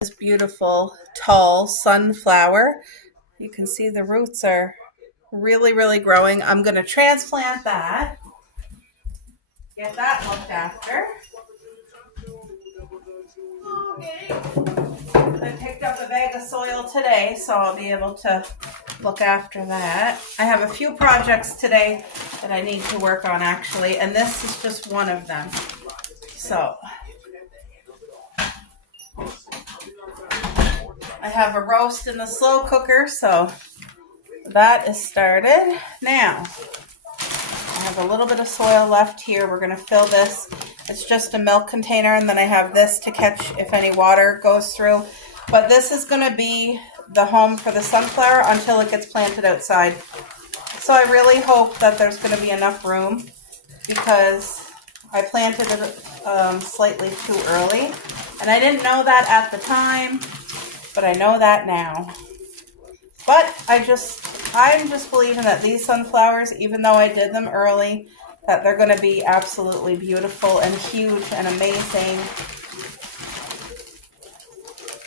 This beautiful, tall sunflower. You can see the roots are really, really growing. I'm going to transplant that, get that looked after. Okay. I picked up a bag of soil today, so I'll be able to look after that. I have a few projects today that I need to work on actually, and this is just one of them. So I have a roast in the slow cooker, so that is started. Now, I have a little bit of soil left here. We're going to fill this. It's just a milk container, and then I have this to catch if any water goes through. But this is going to be the home for the sunflower until it gets planted outside. So I really hope that there's going to be enough room because I planted it slightly too early. And I didn't know that at the time, but I know that now. But I'm just believing that these sunflowers, even though I did them early, that they're going to be absolutely beautiful and huge and amazing.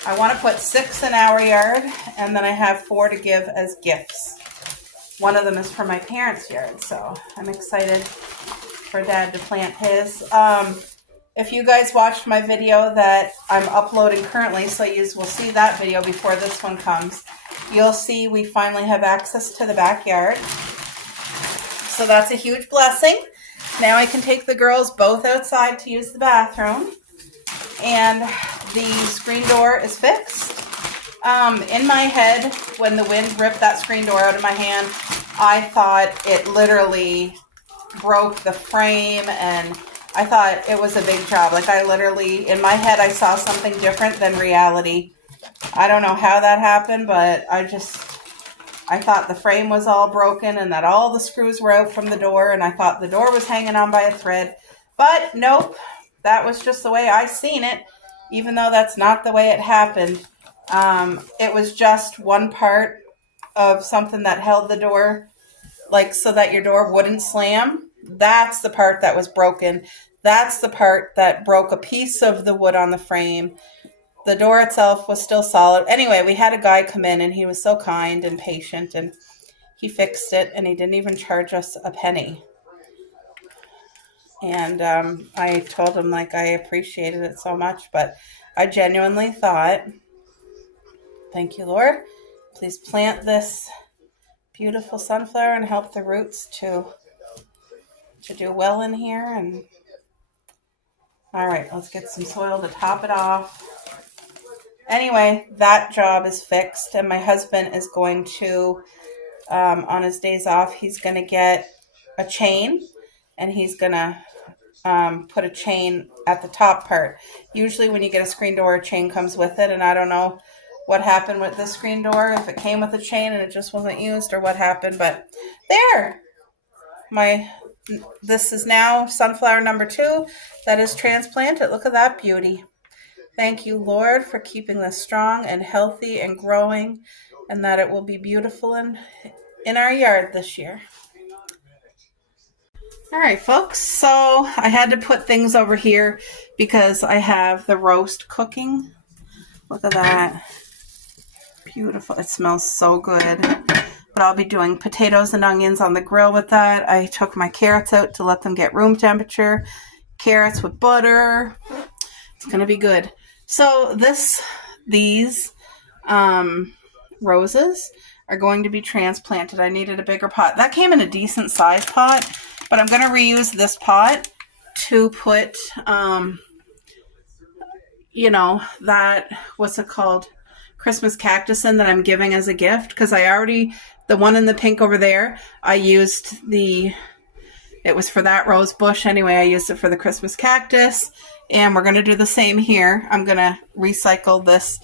I want to put 6 in our yard, and then I have 4 to give as gifts. One of them is for my parents' yard, so I'm excited for Dad to plant his. If you guys watched my video that I'm uploading currently, so you will see that video before this one comes, you'll see we finally have access to the backyard. So that's a huge blessing. Now I can take the girls both outside to use the bathroom. And the screen door is fixed. In my head, when the wind ripped that screen door out of my hand, I thought it literally broke the frame, and I thought it was a big job. Like I literally, in my head, I saw something different than reality. I don't know how that happened, but I thought the frame was all broken and that all the screws were out from the door, and I thought the door was hanging on by a thread. But nope, that was just the way I seen it, even though that's not the way it happened. It was just one part of something that held the door, like so that your door wouldn't slam. That's the part that was broken. That's the part that broke a piece of the wood on the frame. The door itself was still solid. Anyway, we had a guy come in, and he was so kind and patient, and he fixed it, and he didn't even charge us a penny. And I told him, like, I appreciated it so much, but I genuinely thought, thank you, Lord. Please plant this beautiful sunflower and help the roots to do well in here. And all right, let's get some soil to top it off. Anyway, that job is fixed, and my husband is going to, on his days off, he's going to get a chain, and he's going to put a chain at the top part. Usually when you get a screen door, a chain comes with it, and I don't know what happened with this screen door, if it came with a chain and it just wasn't used or what happened, but there! This is now sunflower number 2 that is transplanted. Look at that beauty. Thank you, Lord, for keeping this strong and healthy and growing, and that it will be beautiful in our yard this year. All right, folks, so I had to put things over here because I have the roast cooking. Look at that. Beautiful. It smells so good. But I'll be doing potatoes and onions on the grill with that. I took my carrots out to let them get room temperature. Carrots with butter. It's going to be good. So these roses are going to be transplanted. I needed a bigger pot. That came in a decent sized pot, but I'm going to reuse this pot to put, that, what's it called? Christmas cactus in that I'm giving as a gift, because the one in the pink over there, I used it was for that rose bush anyway. I used it for the Christmas cactus, and we're going to do the same here. I'm going to recycle this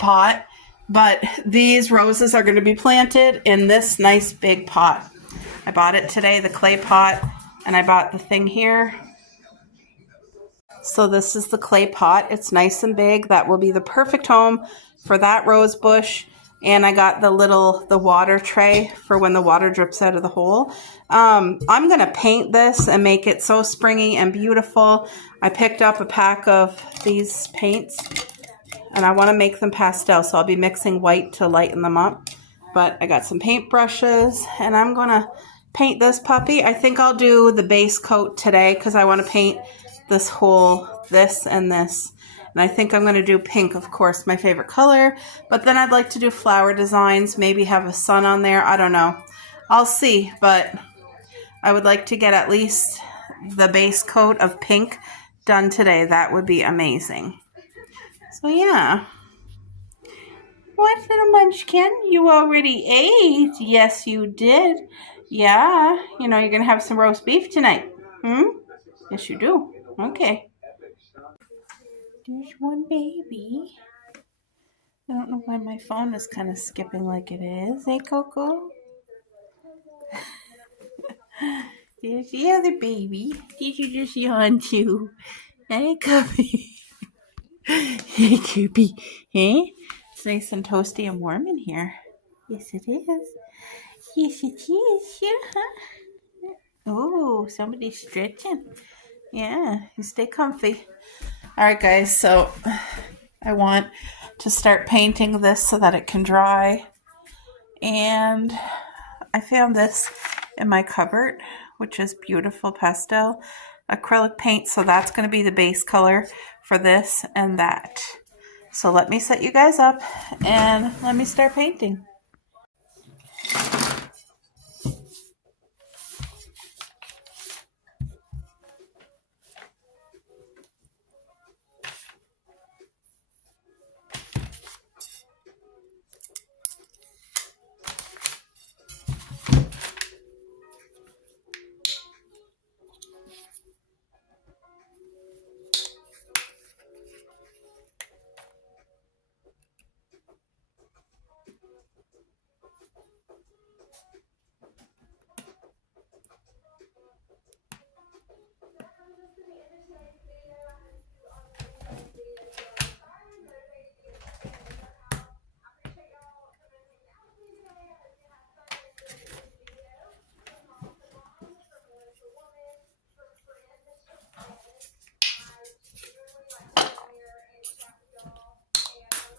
pot, but these roses are going to be planted in this nice big pot. I bought it today, the clay pot, and I bought the thing here. So this is the clay pot. It's nice and big. That will be the perfect home for that rose bush. And I got the water tray for when the water drips out of the hole. I'm going to paint this and make it so springy and beautiful. I picked up a pack of these paints And I want to make them pastel, so I'll be mixing white to lighten them up. But I got some paint brushes, and I'm going to paint this puppy. I think I'll do the base coat today because I want to paint this and this. And I think I'm going to do pink, of course, my favorite color. But then I'd like to do flower designs, maybe have a sun on there. I don't know. I'll see, but I would like to get at least the base coat of pink done today. That would be amazing. So yeah. What, little munchkin? You already ate. Yes, you did. Yeah. You know, you're going to have some roast beef tonight. Yes, you do. Okay. There's one baby. I don't know why my phone is kind of skipping like it is. Hey, Coco? There's the other baby. Did you just yawn too? Hey, Cubby. Hey, Cubby. Hey? It's nice and toasty and warm in here. Yes, it is. Yes, it is. Yeah, huh? Oh, somebody's stretching. Yeah, you stay comfy. All right, guys, so I want to start painting this so that it can dry. And I found this in my cupboard, which is beautiful pastel acrylic paint. So that's going to be the base color for this and that. So let me set you guys up and let me start painting.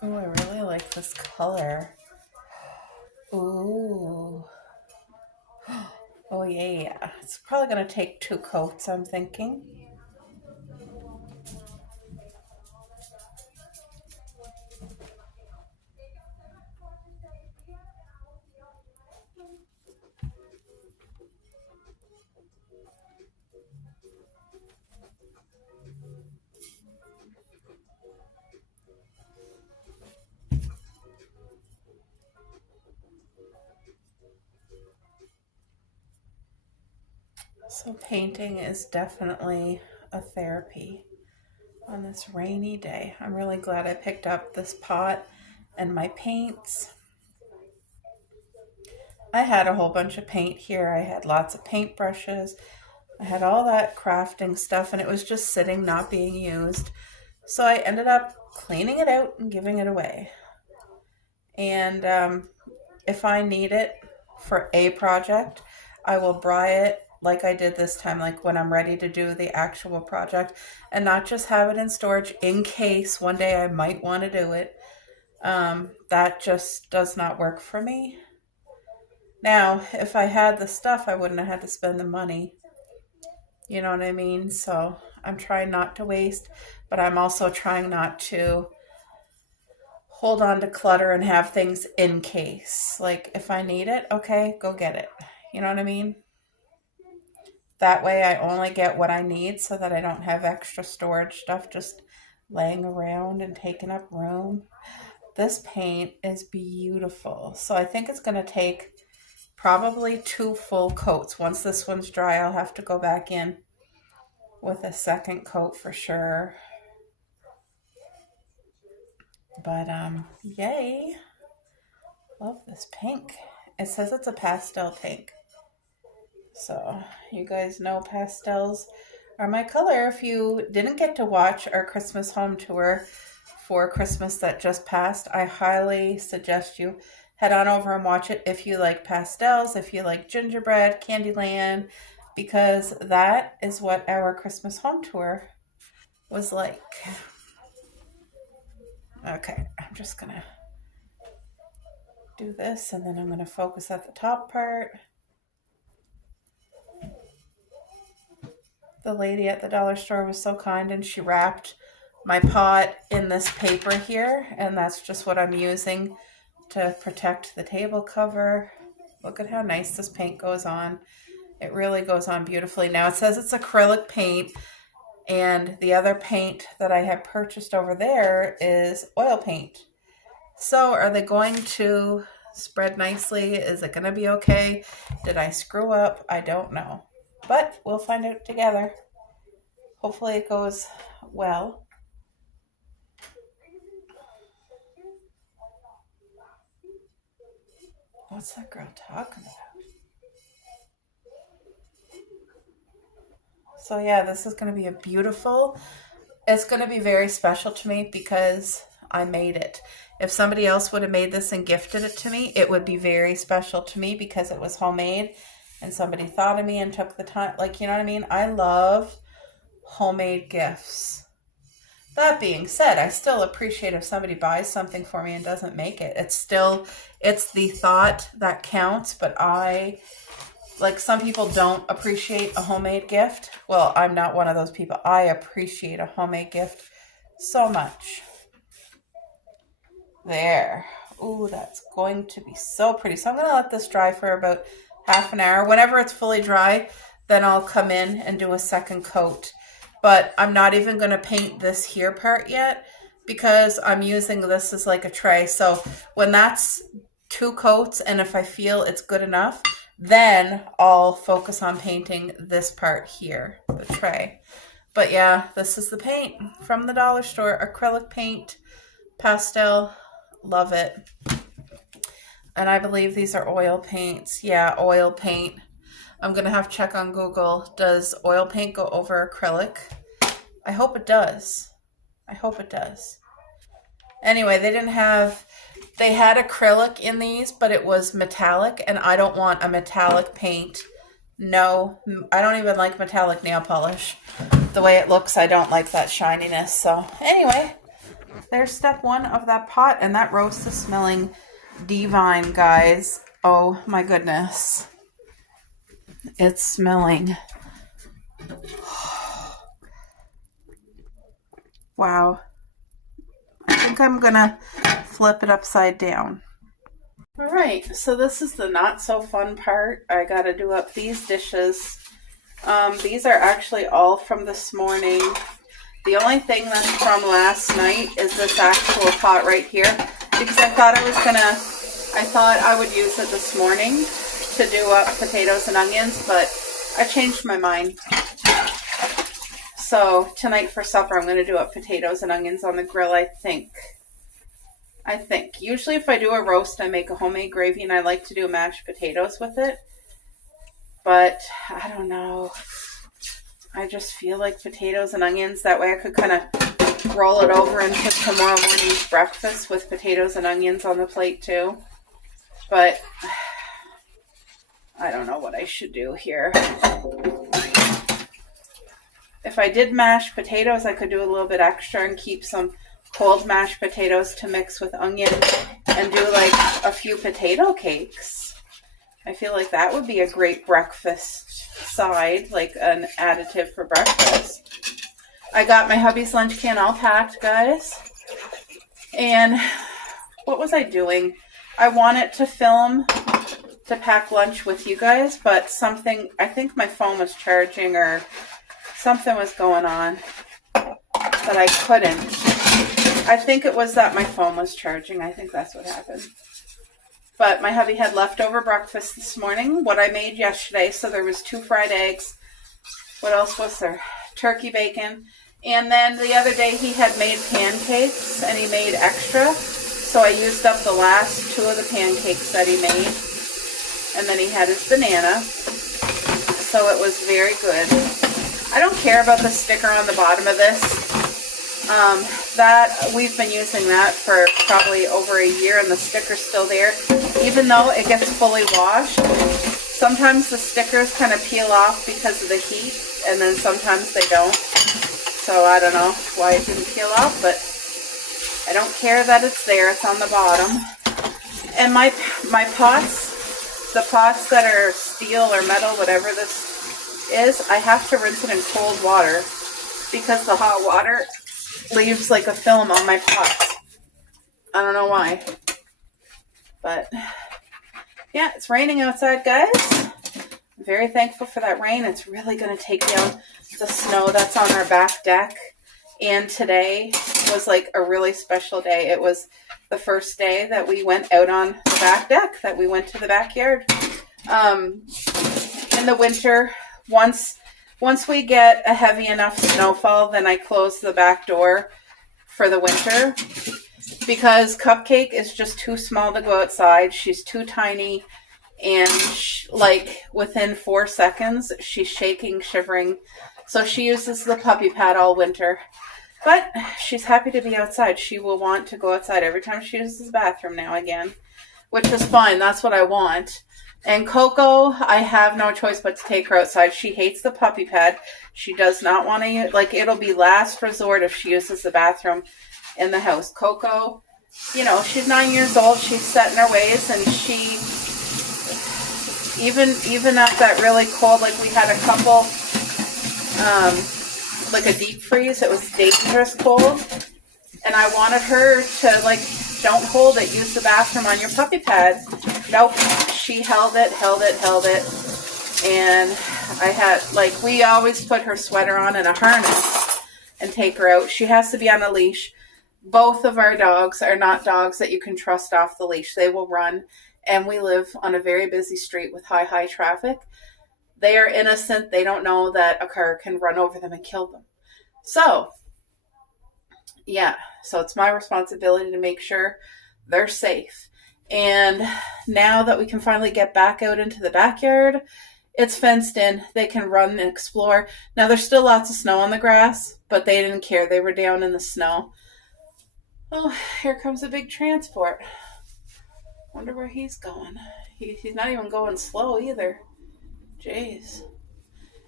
Oh, I really like this color. Ooh. Oh, yeah. It's probably going to take 2 coats, I'm thinking. So painting is definitely a therapy on this rainy day. I'm really glad I picked up this pot and my paints. I had a whole bunch of paint here. I had lots of paint brushes. I had all that crafting stuff and it was just sitting, not being used. So I ended up cleaning it out and giving it away. And if I need it for a project, I will buy it like I did this time, like when I'm ready to do the actual project, and not just have it in storage in case one day I might want to do it. That just does not work for me. Now, if I had the stuff, I wouldn't have had to spend the money. You know what I mean? So I'm trying not to waste, but I'm also trying not to hold on to clutter and have things in case. Like if I need it, okay, go get it. You know what I mean? That way I only get what I need so that I don't have extra storage stuff just laying around and taking up room. This paint is beautiful. So I think it's going to take probably 2 full coats. Once this one's dry, I'll have to go back in with a second coat for sure. But yay. Love this pink. It says it's a pastel pink. So you guys know pastels are my color. If you didn't get to watch our Christmas home tour for Christmas that just passed, I highly suggest you head on over and watch it if you like pastels, if you like gingerbread, Candyland, because that is what our Christmas home tour was like. Okay, I'm just gonna do this and then I'm gonna focus at the top part. The lady at the dollar store was so kind and she wrapped my pot in this paper here, and that's just what I'm using to protect the table cover. Look at how nice this paint goes on. It really goes on beautifully. Now it says it's acrylic paint, and the other paint that I have purchased over there is oil paint. So are they going to spread nicely? Is it going to be okay? Did I screw up? I don't know. But we'll find out together. Hopefully it goes well. What's that girl talking about? So yeah, this is going to be a beautiful, it's going to be very special to me because I made it. If somebody else would have made this and gifted it to me, it would be very special to me because it was homemade and somebody thought of me and took the time. Like, you know what I mean? I love homemade gifts. That being said, I still appreciate if somebody buys something for me and doesn't make it. It's the thought that counts, but like some people don't appreciate a homemade gift. Well, I'm not one of those people. I appreciate a homemade gift so much. There. Ooh, that's going to be so pretty. So I'm going to let this dry for about half an hour. Whenever it's fully dry, then I'll come in and do a second coat. But I'm not even going to paint this here part yet because I'm using this as like a tray. So when that's 2 coats and if I feel it's good enough, then I'll focus on painting this part here, the tray. But yeah, this is the paint from the dollar store, acrylic paint, pastel. Love it. And I believe these are oil paints. Yeah, oil paint. I'm going to have to check on Google. Does oil paint go over acrylic? I hope it does. I hope it does. Anyway, they had acrylic in these, but it was metallic, and I don't want a metallic paint. No, I don't even like metallic nail polish. The way it looks, I don't like that shininess. So anyway, there's step 1 of that pot, and that roast is smelling divine, guys. Oh my goodness. It's smelling. Wow. I think I'm gonna flip it upside down. All right, so this is the not so fun part. I gotta do up these dishes. These are actually all from this morning. The only thing that's from last night is this actual pot right here because I thought I would use it this morning to do up potatoes and onions, but I changed my mind. So tonight for supper, I'm going to do up potatoes and onions on the grill, I think. Usually if I do a roast, I make a homemade gravy, and I like to do mashed potatoes with it. But I don't know. I just feel like potatoes and onions. That way I could kind of roll it over into tomorrow morning's breakfast with potatoes and onions on the plate too. But I don't know what I should do here. If I did mashed potatoes, I could do a little bit extra and keep some cold mashed potatoes to mix with onion and do like a few potato cakes. I feel like that would be a great breakfast side, like an additive for breakfast. I got my hubby's lunch can all packed, guys. And what was I doing? I wanted to film to pack lunch with you guys, but I think my phone was charging or something was going on that I couldn't. I think it was that my phone was charging. I think that's what happened. But my hubby had leftover breakfast this morning, what I made yesterday. So there was 2 fried eggs. What else was there? Turkey bacon. And then the other day he had made pancakes and he made extra. So I used up the last 2 of the pancakes that he made. And then he had his banana. So it was very good. I don't care about the sticker on the bottom of this. We've been using that for probably over a year and the sticker's still there. Even though it gets fully washed, sometimes the stickers kind of peel off because of the heat and then sometimes they don't. So I don't know why it didn't peel off, but I don't care that it's there. It's on the bottom. And my pots, the pots that are steel or metal, whatever this is, I have to rinse it in cold water because the hot water leaves like a film on my pots. I don't know why. But yeah, it's raining outside, guys. I'm very thankful for that rain. It's really going to take down the snow that's on our back deck. And today was like a really special day. It was the first day that we went out on the back deck, that we went to the backyard. In the winter, once we get a heavy enough snowfall, then I close the back door for the winter because Cupcake is just too small to go outside. She's too tiny, and like within 4 seconds, she's shaking, shivering. So she uses the puppy pad all winter. But she's happy to be outside. She will want to go outside every time she uses the bathroom now again, which is fine. That's what I want. And Coco, I have no choice but to take her outside. She hates the puppy pad. She does not want to use, like, it'll be last resort if she uses the bathroom in the house. Coco, you know, she's 9 years old. She's set in her ways, and she, even at that really cold, like we had a couple, like a deep freeze. It was dangerous cold, and I wanted her to, like, don't hold it, use the bathroom on your puppy pad. Nope, she held it, and I had, like, we always put her sweater on and a harness and take her out. She has to be on a leash. Both of our dogs are not dogs that you can trust off the leash. They will run, and we live on a very busy street with high traffic. They are innocent. They don't know that a car can run over them and kill them. So, yeah. So it's my responsibility to make sure they're safe. And now that we can finally get back out into the backyard, it's fenced in. They can run and explore. Now, there's still lots of snow on the grass, but they didn't care. They were down in the snow. Oh, here comes a big transport. Wonder where he's going. He's not even going slow either. Jeez.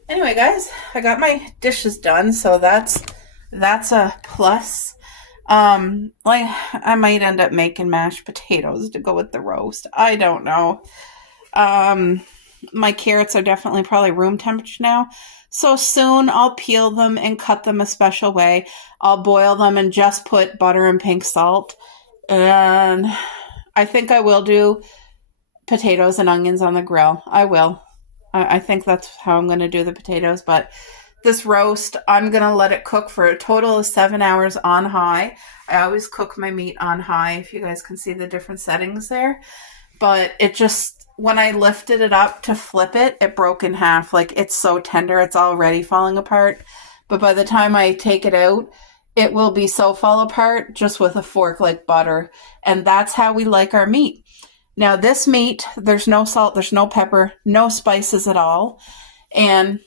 Anyway, guys, I got my dishes done, so that's a plus. Like, I might end up making mashed potatoes to go with the roast. I don't know. My carrots are definitely probably room temperature now. So soon I'll peel them and cut them a special way. I'll boil them and just put butter and pink salt. And I think I will do potatoes and onions on the grill. I will. I think that's how I'm going to do the potatoes. But this roast, I'm going to let it cook for a total of 7 hours on high. I always cook my meat on high, if you guys can see the different settings there. But it just, when I lifted it up to flip it, it broke in half. Like, it's so tender, it's already falling apart. But by the time I take it out, it will be so fall apart just with a fork like butter. And that's how we like our meat. Now, this meat, there's no salt, there's no pepper, no spices at all. And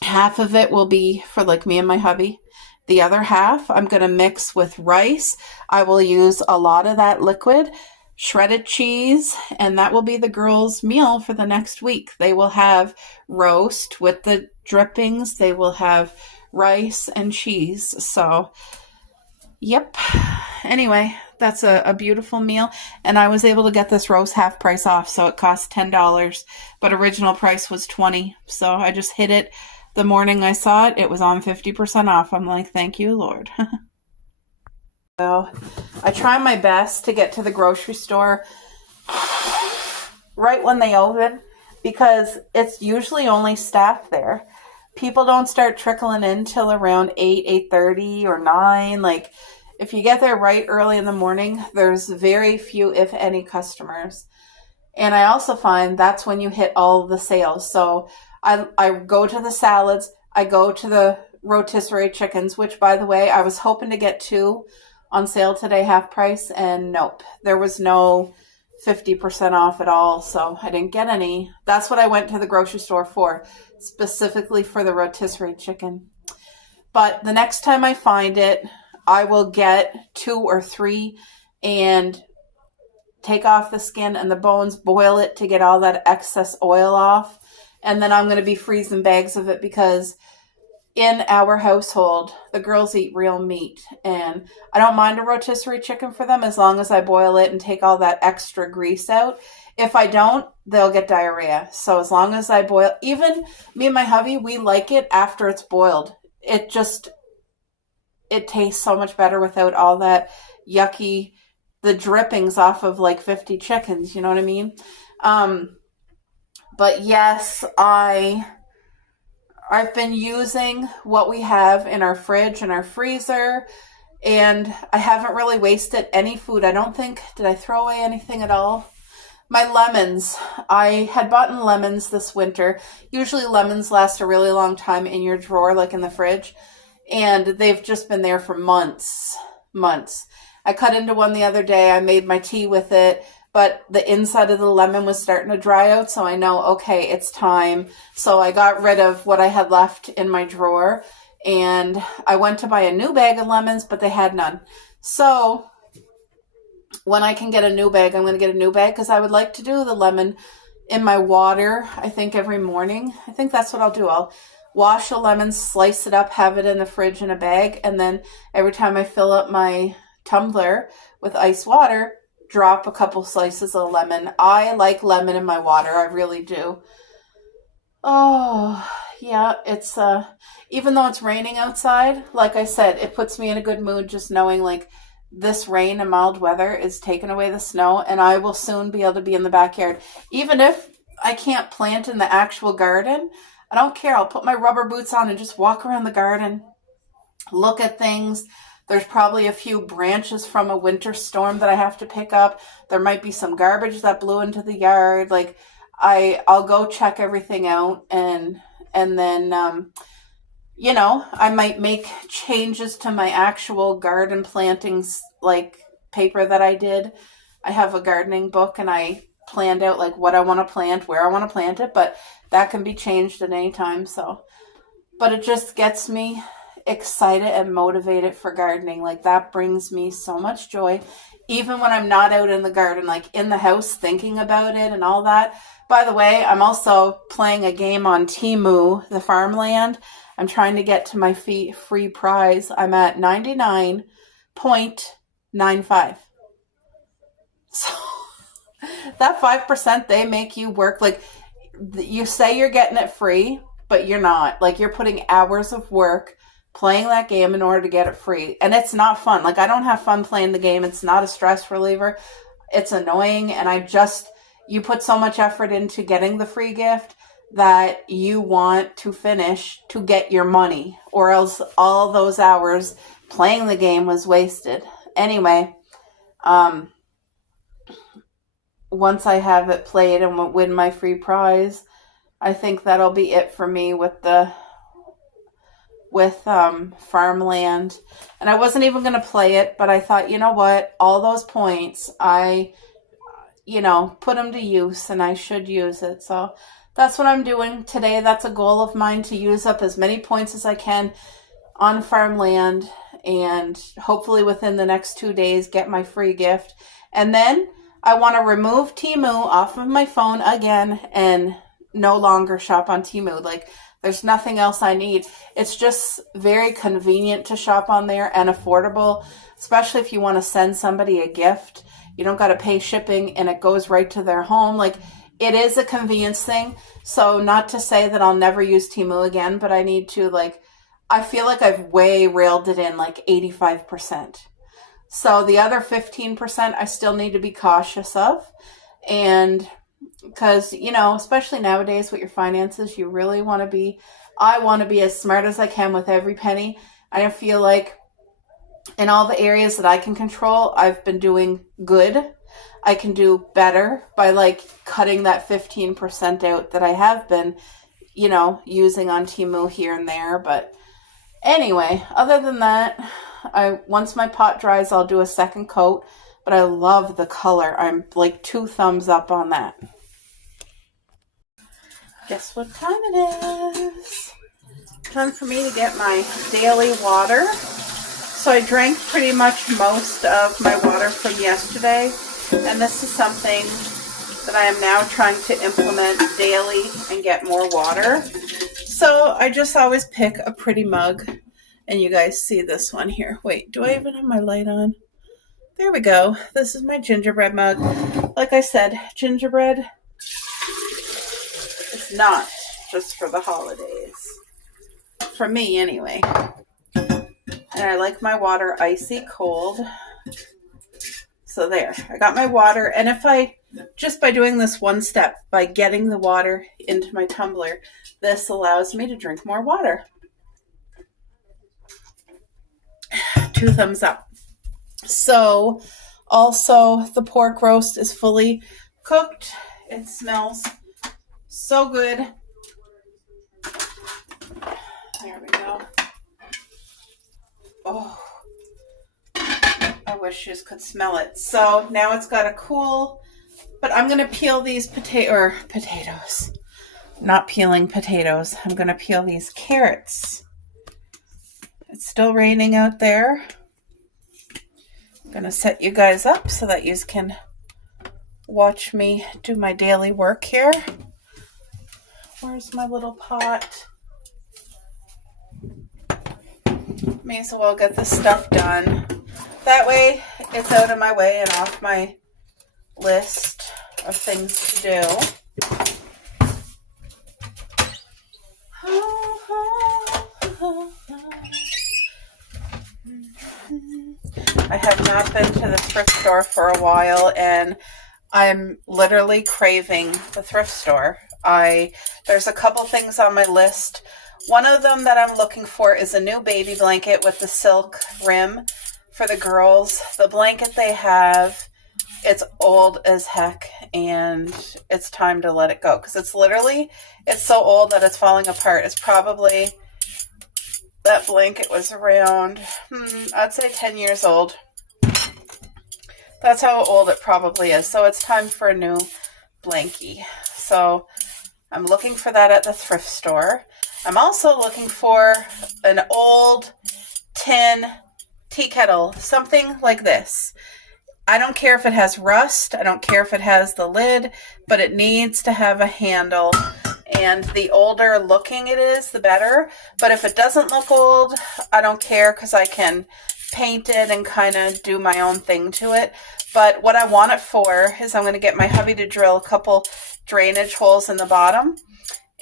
half of it will be for, like, me and my hubby. The other half, I'm going to mix with rice. I will use a lot of that liquid, shredded cheese, and that will be the girls' meal for the next week. They will have roast with the drippings. They will have rice and cheese. So, yep. Anyway, that's a beautiful meal. And I was able to get this roast half price off, so it cost $10, but original price was $20. So I just hit it the morning I saw it. It was on 50% off. I'm like, thank you, Lord. So I try my best to get to the grocery store right when they open, because it's usually only staff there. People don't start trickling in till around 8:30 or 9. Like, if you get there right early in the morning, there's very few, if any, customers. And I also find that's when you hit all of the sales. So I go to the salads, I go to the rotisserie chickens, which, by the way, I was hoping to get 2 on sale today, half price, and nope, there was no 50% off at all, so I didn't get any. That's what I went to the grocery store for, specifically for the rotisserie chicken. But the next time I find it, I will get 2 or 3 and take off the skin and the bones, boil it to get all that excess oil off, and then I'm going to be freezing bags of it because in our household, the girls eat real meat, and I don't mind a rotisserie chicken for them as long as I boil it and take all that extra grease out. If I don't, they'll get diarrhea. So as long as I boil, even me and my hubby, we like it after it's boiled. It tastes so much better without all that yucky, the drippings off of like 50 chickens, you know what I mean? But yes, I've been using what we have in our fridge and our freezer, and I haven't really wasted any food. I don't think, did I throw away anything at all? My lemons. I had bought lemons this winter. Usually lemons last a really long time in your drawer, like in the fridge, and they've just been there for months. I cut into one the other day. I made my tea with it, but the inside of the lemon was starting to dry out, so I know, okay, it's time. So I got rid of what I had left in my drawer, and I went to buy a new bag of lemons, but they had none. So when I can get a new bag, I'm going to get a new bag, because I would like to do the lemon in my water, I think, every morning. I think that's what I'll do. I'll wash a lemon, slice it up, have it in the fridge in a bag, and then every time I fill up my tumbler with ice water, drop a couple slices of lemon. I like lemon in my water. I really do. Oh, yeah. It's, even though it's raining outside, like I said, it puts me in a good mood just knowing like this rain and mild weather is taking away the snow, and I will soon be able to be in the backyard. Even if I can't plant in the actual garden, I don't care. I'll put my rubber boots on and just walk around the garden, look at things. There's probably a few branches from a winter storm that I have to pick up. There might be some garbage that blew into the yard. Like I'll go check everything out, and then I might make changes to my actual garden plantings, like paper that I did. I have a gardening book, and I planned out like what I want to plant, where I want to plant it, but that can be changed at any time. So, but it just gets me excited and motivated for gardening. Like that brings me so much joy, even when I'm not out in the garden, like in the house thinking about it and all that. By the way, I'm also playing a game on Temu, the farmland. I'm trying to get to my free prize. I'm at 99.95. So that 5% they make you work, like you say you're getting it free, but you're not. Like you're putting hours of work playing that game in order to get it free. And it's not fun. Like I don't have fun playing the game. It's not a stress reliever. It's annoying. And you put so much effort into getting the free gift that you want to finish to get your money, or else all those hours playing the game was wasted. Anyway, once I have it played and win my free prize, I think that'll be it for me with farmland. And I wasn't even going to play it, but I thought, you know what, all those points, I put them to use, and I should use it. So that's what I'm doing today. That's a goal of mine, to use up as many points as I can on farmland, and hopefully within the next 2 days get my free gift. And then I want to remove Temu off of my phone again and no longer shop on Temu. Like there's nothing else I need. It's just very convenient to shop on there and affordable, especially if you want to send somebody a gift. You don't got to pay shipping, and it goes right to their home. Like it is a convenience thing. So not to say that I'll never use Temu again, but I need to, I feel like I've way reeled it in like 85%. So the other 15% I still need to be cautious of. And because, especially nowadays with your finances, you really want to be, I want to be as smart as I can with every penny. I feel like in all the areas that I can control, I've been doing good. I can do better by cutting that 15% out that I have been, using on Temu here and there. But anyway, other than that, once my pot dries, I'll do a second coat. But I love the color. I'm 2 thumbs up on that. Guess what time it is? Time for me to get my daily water. So I drank pretty much most of my water from yesterday, and this is something that I am now trying to implement daily and get more water. So I just always pick a pretty mug. And you guys see this one here. Wait, do I even have my light on? There we go. This is my gingerbread mug. Like I said, gingerbread is not just for the holidays. For me, anyway. And I like my water icy cold. So there, I got my water. And if I, just by doing this one step, by getting the water into my tumbler, this allows me to drink more water. 2 thumbs up. So, also, the pork roast is fully cooked. It smells so good. There we go. Oh, I wish you could smell it. So, now it's got to cool. But I'm going to peel these potatoes. Not peeling potatoes. I'm going to peel these carrots. It's still raining out there. I'm going to set you guys up so that you can watch me do my daily work here. Where's my little pot? May as well get this stuff done. That way it's out of my way and off my list of things to do. I have not been to the thrift store for a while, and I'm literally craving the thrift store. There's a couple things on my list. One of them that I'm looking for is a new baby blanket with the silk rim for the girls. The blanket they have, it's old as heck, and it's time to let it go because it's so old that it's falling apart. It's probably, that blanket was around, I'd say 10 years old. That's how old it probably is. So it's time for a new blankie. So I'm looking for that at the thrift store. I'm also looking for an old tin tea kettle, something like this. I don't care if it has rust. I don't care if it has the lid, but it needs to have a handle. And the older looking it is, the better. But if it doesn't look old, I don't care because I can paint it and kind of do my own thing to it. But what I want it for is I'm going to get my hubby to drill a couple drainage holes in the bottom.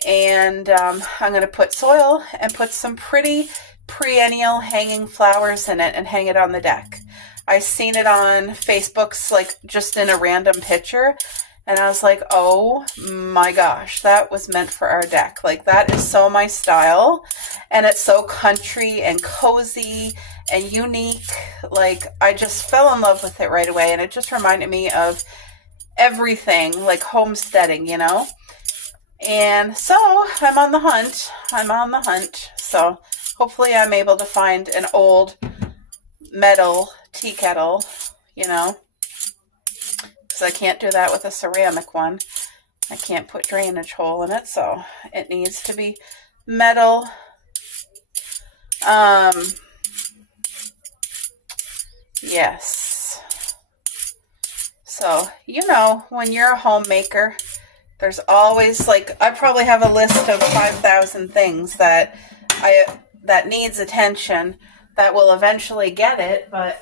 And I'm going to put soil and put some pretty perennial hanging flowers in it and hang it on the deck. I seen it on Facebook's, like, just in a random picture. And I was like, oh my gosh, that was meant for our deck. Like, that is so my style. And it's so country and cozy and unique. Like, I just fell in love with it right away. And it just reminded me of everything, like homesteading, you know? And so I'm on the hunt. So hopefully I'm able to find an old metal tea kettle, you know? Because I can't do that with a ceramic one. I can't put drainage hole in it, so it needs to be metal. Yes. So, you know, when you're a homemaker, there's always, like, I probably have a list of 5,000 things that needs attention that will eventually get it, but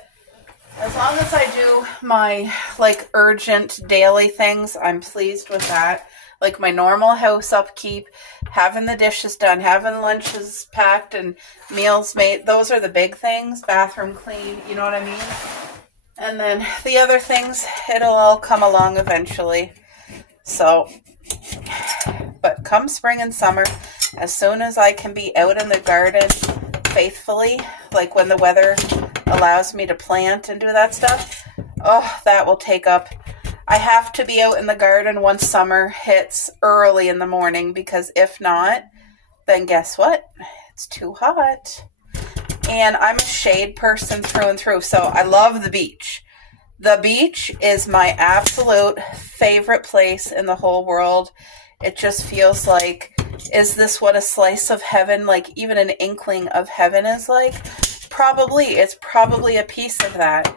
as long as I do my, like, urgent daily things, I'm pleased with that. Like my normal house upkeep, having the dishes done, having lunches packed and meals made. Those are the big things. Bathroom clean, you know what I mean? And then the other things, it'll all come along eventually. So, but come spring and summer, as soon as I can be out in the garden faithfully, like when the weather allows me to plant and do that stuff, oh, that will take up. I have to be out in the garden once summer hits early in the morning, because if not, then guess what? It's too hot. And I'm a shade person through and through, so I love the beach. The beach is my absolute favorite place in the whole world. It just feels like, is this what a slice of heaven, like even an inkling of heaven is like? Probably. It's probably a piece of that.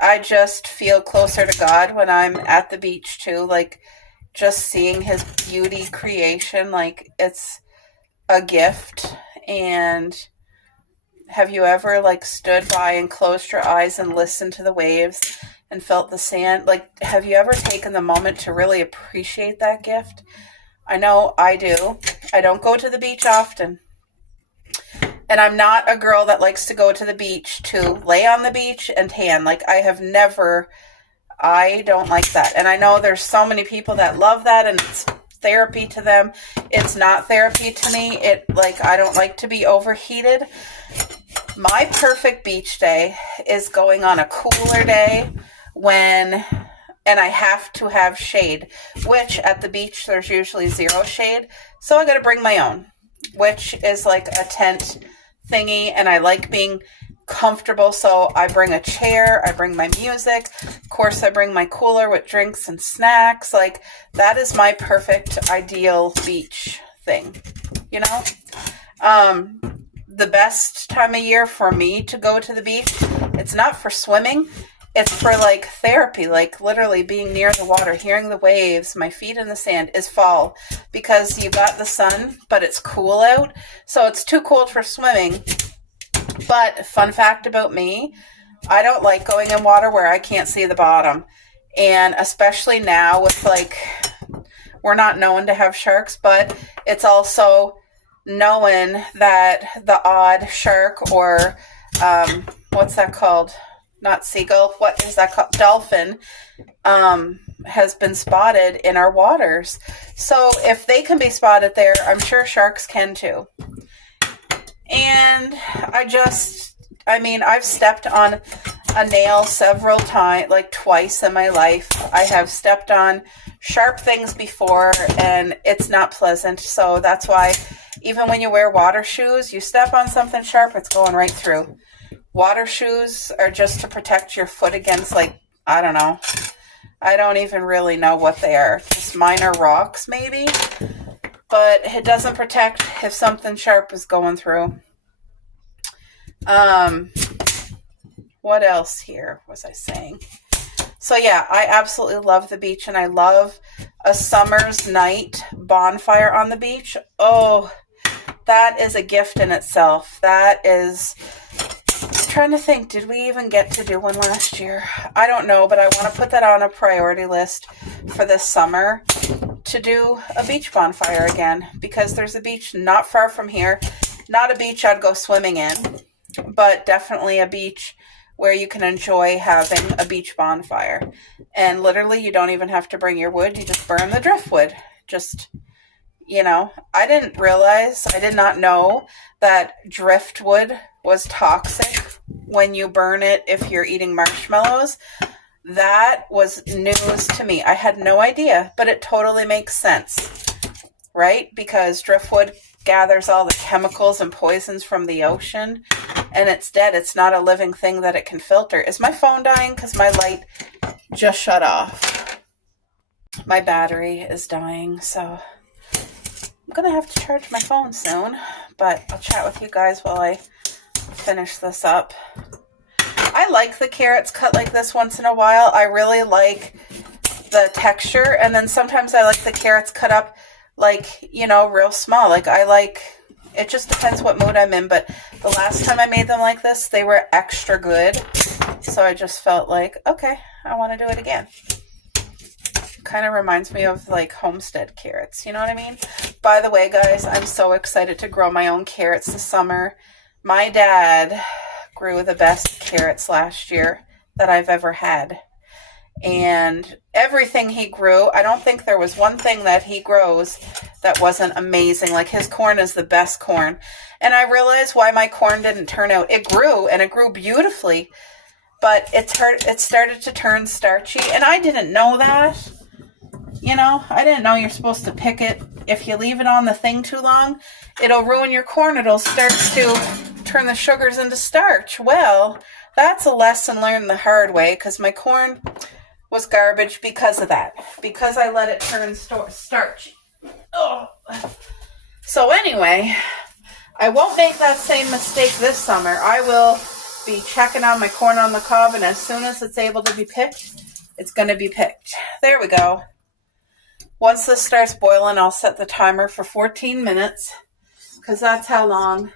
I just feel closer to God when I'm at the beach too. Like, just seeing his beauty creation, like it's a gift. And have you ever like stood by and closed your eyes and listened to the waves and felt the sand? Like, have you ever taken the moment to really appreciate that gift? I know I do. I don't go to the beach often. And I'm not a girl that likes to go to the beach to lay on the beach and tan. Like, I don't like that. And I know there's so many people that love that and it's therapy to them. It's not therapy to me. I don't like to be overheated. My perfect beach day is going on a cooler day and I have to have shade, which at the beach there's usually zero shade. So I got to bring my own, which is like a tent thingy, and I like being comfortable. So I bring a chair, I bring my music, of course I bring my cooler with drinks and snacks. Like, that is my perfect ideal beach thing, you know. The best time of year for me to go to the beach, it's not for swimming, it's for like therapy, like literally being near the water, hearing the waves, my feet in the sand, is fall, because you got the sun but it's cool out, so it's too cold for swimming. But fun fact about me, I don't like going in water where I can't see the bottom. And especially now with like, we're not known to have sharks, but it's also knowing that the odd shark or what's that called? Not seagull. What is that called? Dolphin has been spotted in our waters. So if they can be spotted there, I'm sure sharks can too. And I've stepped on a nail several times, like twice in my life. I have stepped on sharp things before, and it's not pleasant. So that's why even when you wear water shoes, you step on something sharp, it's going right through. Water shoes are just to protect your foot against, like, I don't know. I don't even really know what they are. Just minor rocks, maybe. But it doesn't protect if something sharp is going through. What else here was I saying? So yeah, I absolutely love the beach, and I love a summer's night bonfire on the beach. Oh, that is a gift in itself. That is... I'm trying to think, did we even get to do one last year? I don't know, but I want to put that on a priority list for this summer to do a beach bonfire again, because there's a beach not far from here. Not a beach I'd go swimming in, but definitely a beach where you can enjoy having a beach bonfire. And literally, you don't even have to bring your wood. You just burn the driftwood. Just, I did not know that driftwood was toxic when you burn it if you're eating marshmallows. That was news to me. I had no idea, but it totally makes sense, right? Because driftwood gathers all the chemicals and poisons from the ocean, and it's dead. It's not a living thing that it can filter. Is my phone dying? Because my light just shut off. My battery is dying, so I'm going to have to charge my phone soon, but I'll chat with you guys while I finish this up. I like the carrots cut like this once in a while. I really like the texture, and then sometimes I like the carrots cut up like, real small. Like, it just depends what mood I'm in, but the last time I made them like this, they were extra good, so I just felt like, okay, I want to do it again. Kind of reminds me of like homestead carrots, you know what I mean? By the way, guys, I'm so excited to grow my own carrots this summer. My dad grew the best carrots last year that I've ever had. And everything he grew, I don't think there was one thing that he grows that wasn't amazing. Like, his corn is the best corn. And I realized why my corn didn't turn out. It grew, and it grew beautifully, but it started to turn starchy. And I didn't know that. I didn't know you're supposed to pick it. If you leave it on the thing too long, it'll ruin your corn. It'll start to turn the sugars into starch. Well, that's a lesson learned the hard way, because my corn was garbage because of that. Because I let it turn starchy. Oh. So anyway, I won't make that same mistake this summer. I will be checking on my corn on the cob, and as soon as it's able to be picked, it's going to be picked. There we go. Once this starts boiling, I'll set the timer for 14 minutes because that's how long.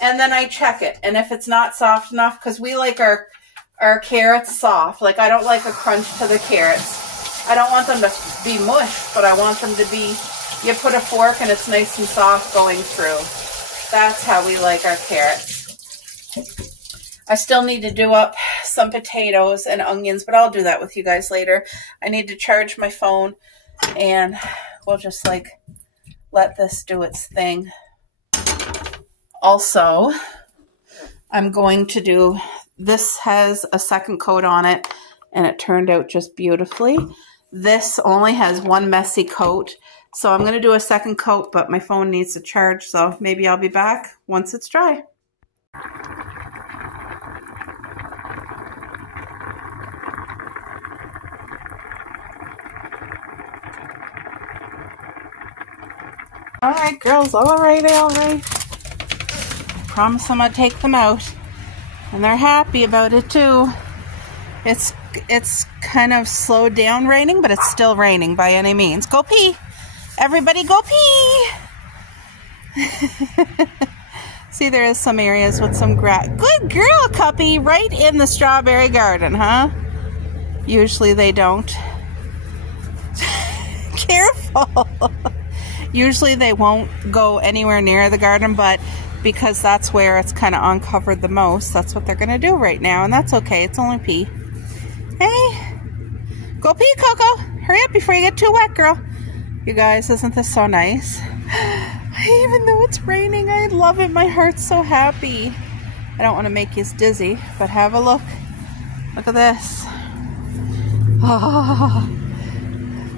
And then I check it. And if it's not soft enough, because we like our carrots soft. Like I don't like a crunch to the carrots. I don't want them to be mush, but I want them to be, you put a fork and it's nice and soft going through. That's how we like our carrots. I still need to do up some potatoes and onions, but I'll do that with you guys later. I need to charge my phone and we'll just like let this do its thing. Also, I'm going to do, this has a second coat on it and it turned out just beautifully. This only has one messy coat. So I'm going to do a second coat, but my phone needs to charge. So maybe I'll be back once it's dry. All right, girls, all right. Promise I'm gonna take them out, and they're happy about it too. It's kind of slowed down raining, but it's still raining by any means. Go pee, everybody, go pee. See, there is some areas with some grass. Good girl, Cuppy, right in the strawberry garden, huh? Usually they don't. Careful. Usually they won't go anywhere near the garden, but because that's where it's kind of uncovered the most, that's what they're going to do right now, and that's okay. It's only pee. Hey, go pee, Coco. Hurry up before you get too wet, girl. You guys, isn't this so nice? Even though it's raining, I love it. My heart's so happy. I don't want to make you dizzy, but have a look. Look at this. Oh,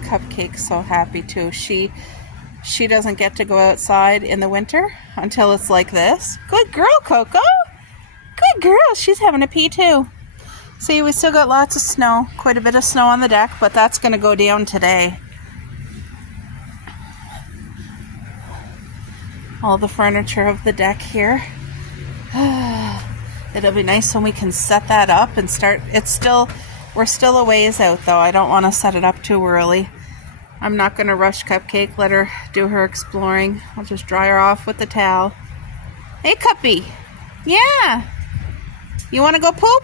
Cupcake's so happy too. She doesn't get to go outside in the winter until it's like this. Good girl, Coco. Good girl. She's having a pee too. See, we still got lots of snow. Quite a bit of snow on the deck, but that's going to go down today. All the furniture of the deck here. It'll be nice when we can set that up and start. We're still a ways out though. I don't want to set it up too early. I'm not going to rush Cupcake. Let her do her exploring. I'll just dry her off with the towel. Hey, Cuppy. Yeah. You want to go poop?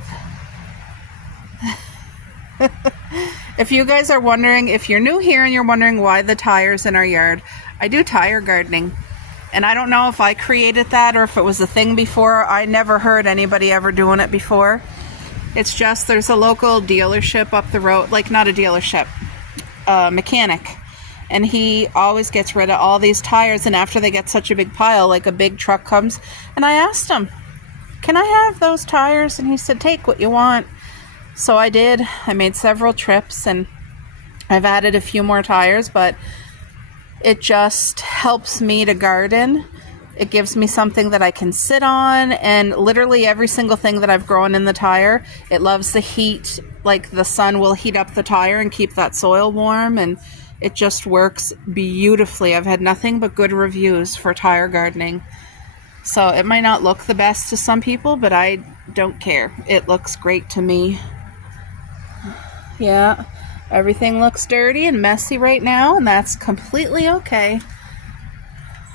If you guys are wondering, if you're new here and you're wondering why the tires in our yard, I do tire gardening. And I don't know if I created that or if it was a thing before. I never heard anybody ever doing it before. It's just there's a local dealership up the road, like not a dealership, mechanic, and he always gets rid of all these tires, and after they get such a big pile, like a big truck comes, and I asked him, can I have those tires? And he said, take what you want. So I did. I made several trips and I've added a few more tires, but it just helps me to garden. It gives me something that I can sit on, and literally every single thing that I've grown in the tire, it loves the heat. Like the sun will heat up the tire and keep that soil warm, and it just works beautifully. I've had nothing but good reviews for tire gardening. So it might not look the best to some people, but I don't care. It looks great to me. Yeah, everything looks dirty and messy right now, and that's completely okay.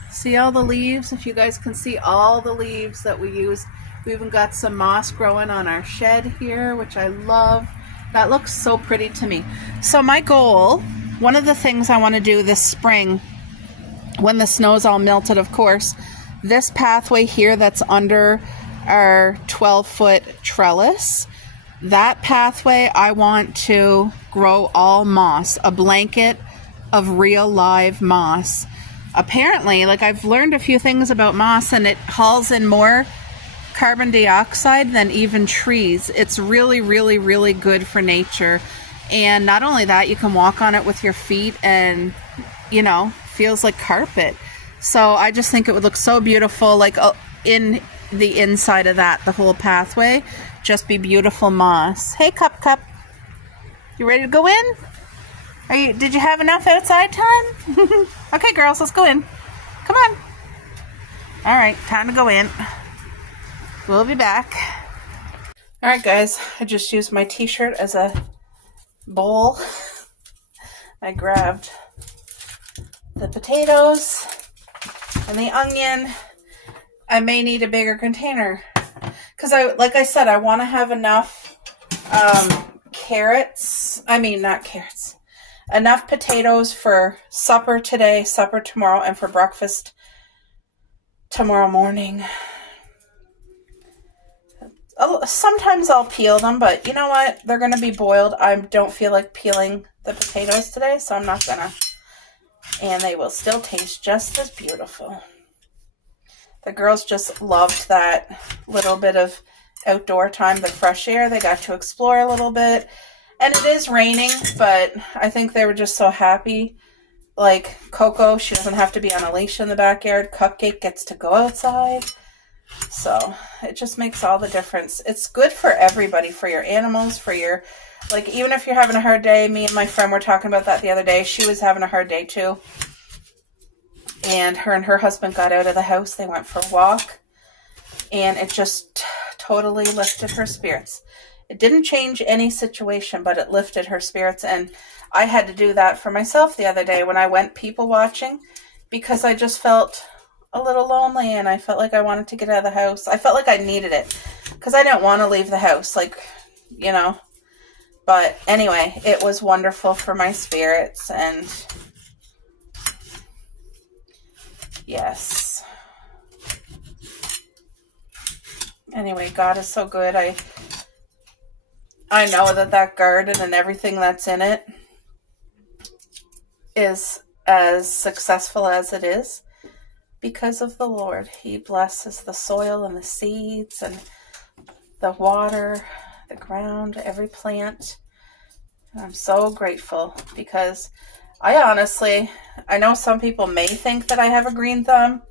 See all the leaves? If you guys can see all the leaves that we use. We even got some moss growing on our shed here, which I love. That looks so pretty to me. So my goal, one of the things I want to do this spring, when the snow's all melted, of course, this pathway here that's under our 12-foot trellis, that pathway I want to grow all moss, a blanket of real live moss. Apparently, like I've learned a few things about moss, and it hauls in more carbon dioxide than even trees. It's really, really, really good for nature. And not only that, you can walk on it with your feet and, you know, feels like carpet. So I just think it would look so beautiful, like in the inside of that, the whole pathway, just be beautiful moss. Hey, Cup. You ready to go in? Did you have enough outside time? Okay, girls, let's go in. Come on. All right, time to go in. We'll be back. All right, guys, I just used my t-shirt as a bowl. I grabbed the potatoes and the onion. I may need a bigger container because like I said, I want to have enough enough potatoes for supper today, supper tomorrow, and for breakfast tomorrow morning. Sometimes I'll peel them, but you know what? They're going to be boiled. I don't feel like peeling the potatoes today, so I'm not going to. And they will still taste just as beautiful. The girls just loved that little bit of outdoor time, the fresh air. They got to explore a little bit. And it is raining, but I think they were just so happy. Like Coco, she doesn't have to be on a leash in the backyard. Cupcake gets to go outside. So it just makes all the difference. It's good for everybody, for your animals, for your, like, even if you're having a hard day. Me and my friend were talking about that the other day. She was having a hard day too. And her husband got out of the house. They went for a walk. And it just totally lifted her spirits. It didn't change any situation, but it lifted her spirits. And I had to do that for myself the other day when I went people watching, because I just felt a little lonely and I felt like I wanted to get out of the house. I felt like I needed it because I didn't want to leave the house, like, you know. But anyway, it was wonderful for my spirits. And yes. Anyway, God is so good. I know that garden and everything that's in it is as successful as it is because of the Lord. He blesses the soil and the seeds and the water, the ground, every plant. And I'm so grateful because I know some people may think that I have a green thumb.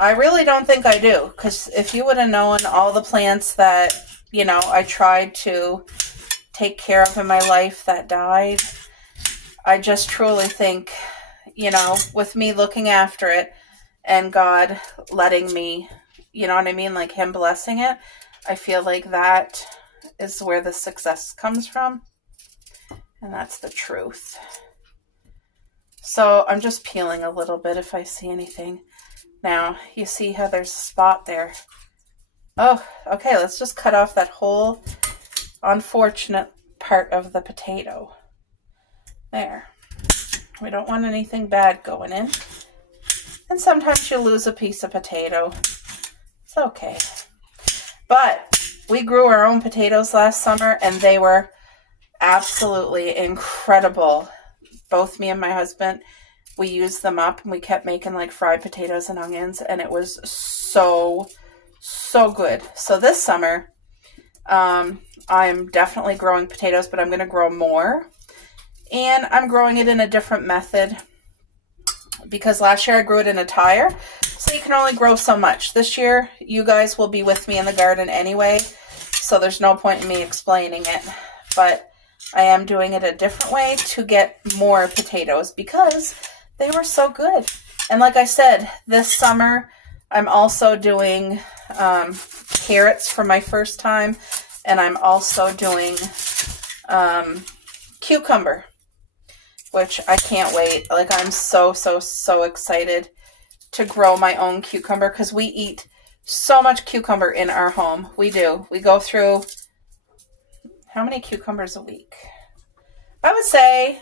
I really don't think I do, because if you would have known all the plants that, you know, I tried to take care of in my life that died, I just truly think, you know, with me looking after it and God letting me, you know what I mean, like Him blessing it, I feel like that is where the success comes from. And that's the truth. So I'm just peeling a little bit if I see anything. Now, you see how there's a spot there. Oh, okay, let's just cut off that whole unfortunate part of the potato. There. We don't want anything bad going in. And sometimes you lose a piece of potato. It's okay. But we grew our own potatoes last summer, and they were absolutely incredible. Both me and my husband, we used them up, and we kept making like fried potatoes and onions, and it was so good. So this summer, I'm definitely growing potatoes, but I'm going to grow more. And I'm growing it in a different method because last year I grew it in a tire. So you can only grow so much. This year, you guys will be with me in the garden anyway. So there's no point in me explaining it. But I am doing it a different way to get more potatoes because they were so good. And like I said, this summer, I'm also doing carrots for my first time. And I'm also doing cucumber, which I can't wait. Like, I'm so excited to grow my own cucumber because we eat so much cucumber in our home. We do. We go through, how many cucumbers a week? I would say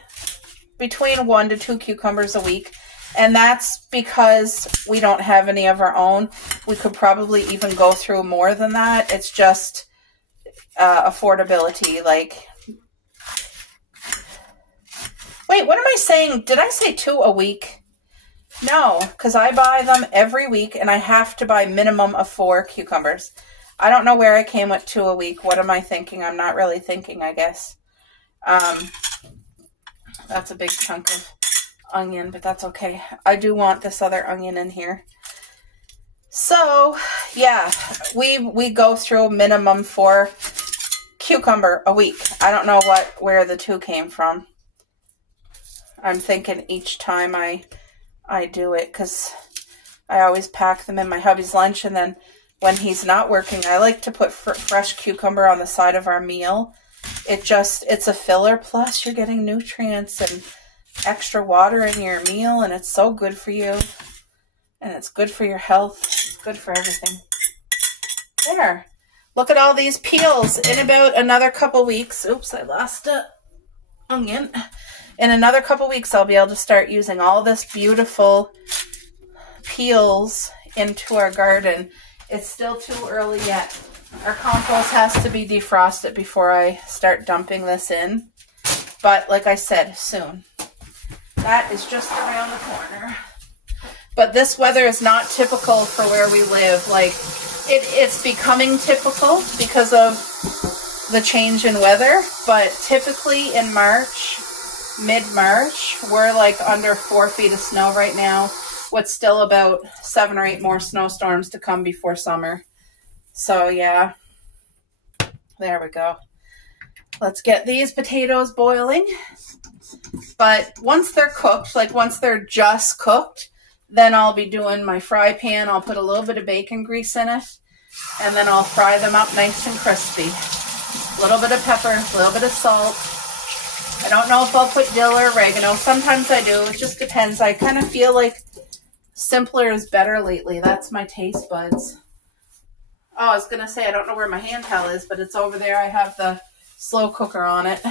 between 1 to 2 cucumbers a week. And that's because we don't have any of our own. We could probably even go through more than that. It's just affordability. Like, wait, what am I saying? Did I say 2 a week? No, because I buy them every week and I have to buy minimum of 4 cucumbers. I don't know where I came with 2 a week. What am I thinking? I'm not really thinking, I guess. That's a big chunk of onion, but that's okay. I do want this other onion in here. So, yeah, we go through minimum 4 cucumber a week. I don't know where the 2 came from. I'm thinking each time I do it, because I always pack them in my hubby's lunch, and then when he's not working, I like to put fresh cucumber on the side of our meal. It's a filler, plus you're getting nutrients and extra water in your meal, and it's so good for you. And it's good for your health. It's good for everything. There. Look at all these peels. In about another couple weeks. Oops, I lost an onion. In another couple weeks, I'll be able to start using all this beautiful peels into our garden. It's still too early yet. Our compost has to be defrosted before I start dumping this in. But like I said, soon. That is just around the corner. But this weather is not typical for where we live. Like, it's becoming typical because of the change in weather. But typically in March, mid-March, we're like under 4 feet of snow right now, with still about 7 or 8 more snowstorms to come before summer. So yeah, there we go. Let's get these potatoes boiling. But once they're cooked, like once they're just cooked, then I'll be doing my fry pan. I'll put a little bit of bacon grease in it, and then I'll fry them up nice and crispy. A little bit of pepper, a little bit of salt. I don't know if I'll put dill or oregano. Sometimes I do. It just depends. I kind of feel like simpler is better lately. That's my taste buds. Oh, I was going to say, I don't know where my hand towel is, but it's over there. I have the slow cooker on it.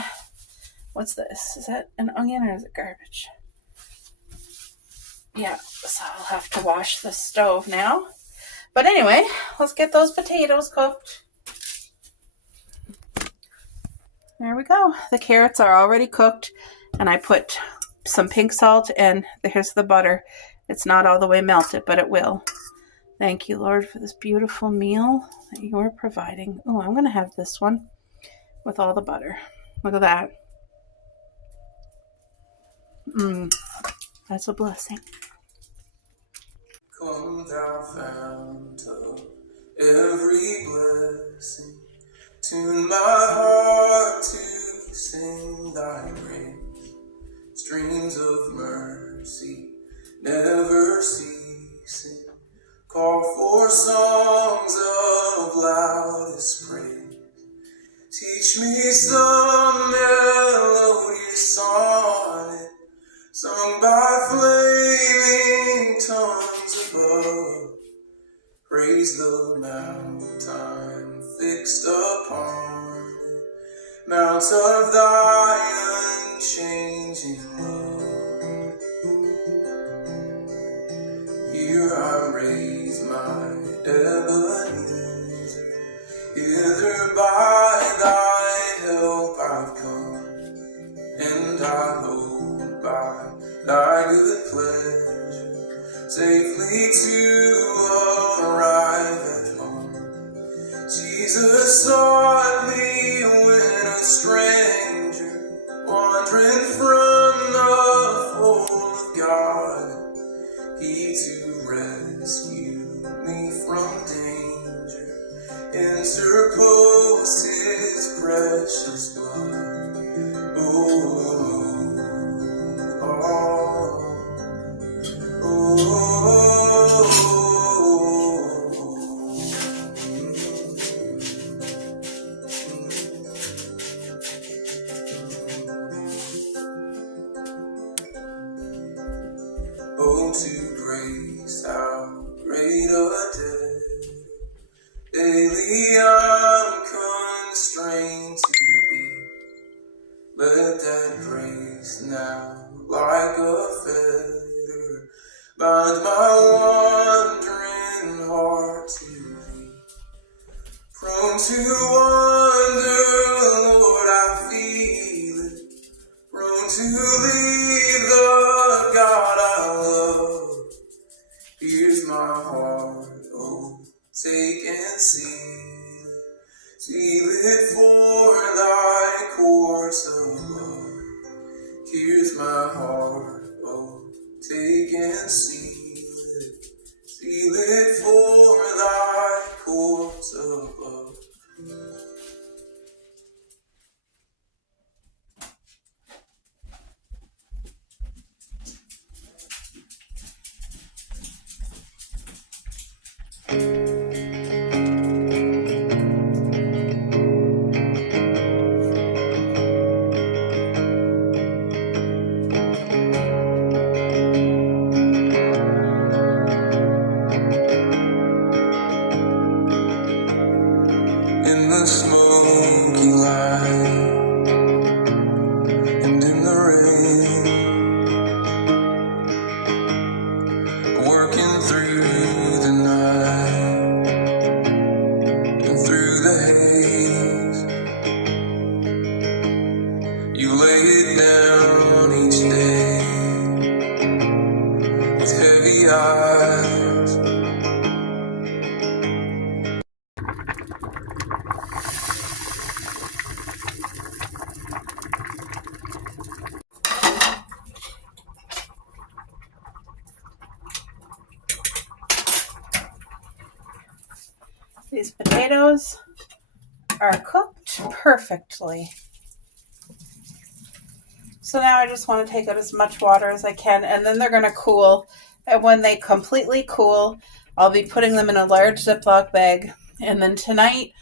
What's this? Is that an onion or is it garbage? Yeah, so I'll have to wash the stove now. But anyway, let's get those potatoes cooked. There we go. The carrots are already cooked, and I put some pink salt, and here's the butter. It's not all the way melted, but it will. Thank you, Lord, for this beautiful meal that you are providing. Oh, I'm going to have this one with all the butter. Look at that. That's a blessing. Come thou fount of every blessing, tune my heart to sing thy praise. Streams of mercy never ceasing, call for songs of loudest praise. Teach me some melodious sonnet, sung by flaming tongues above. Praise the mount I'm fixed upon it, mount of thy unchanging love. Here I raise my Ebenezer, hither by thy help I've come, and I hope by thy good pleasure safely to arrive at home. Jesus sought me when a stranger, wandering from the fold of God. He to rescue me from danger interposed his precious blood. Oh, to grace, how great a debt daily I'm constrained to be. Let that grace now, like a fetter, bind my wandering heart to thee. Prone to wander, Lord, I feel it. Prone to leave the God I love. Here's my heart, oh, take and seal it. Seal it for thy courts above. Here's my heart, oh, take and seal it. Seal it for thy courts above. You lay it down each day with heavy eyes. These potatoes are cooked perfectly. So now I just want to take out as much water as I can, and then they're going to cool. And when they completely cool, I'll be putting them in a large Ziploc bag. And then tonight,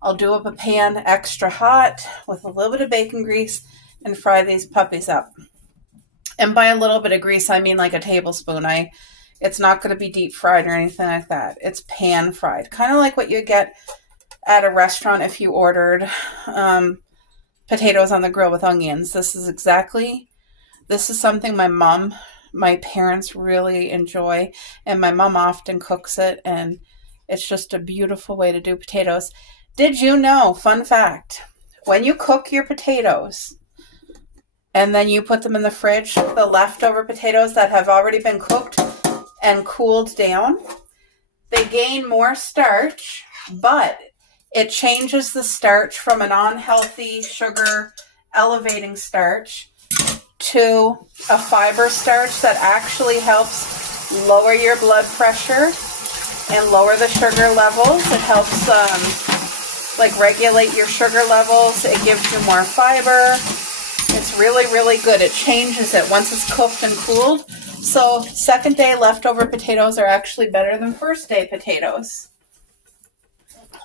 I'll do up a pan extra hot with a little bit of bacon grease and fry these puppies up. And by a little bit of grease, I mean like a tablespoon. It's not going to be deep fried or anything like that. It's pan fried, kind of like what you get at a restaurant if you ordered potatoes on the grill with onions. This is something my parents really enjoy, and my mom often cooks it, and it's just a beautiful way to do potatoes. Did you know, fun fact, when you cook your potatoes and then you put them in the fridge, the leftover potatoes that have already been cooked and cooled down, they gain more starch, but it changes the starch from an unhealthy sugar elevating starch to a fiber starch that actually helps lower your blood pressure and lower the sugar levels. It helps regulate your sugar levels. It gives you more fiber. It's really, really good. It changes it once it's cooked and cooled. So second day leftover potatoes are actually better than first day potatoes.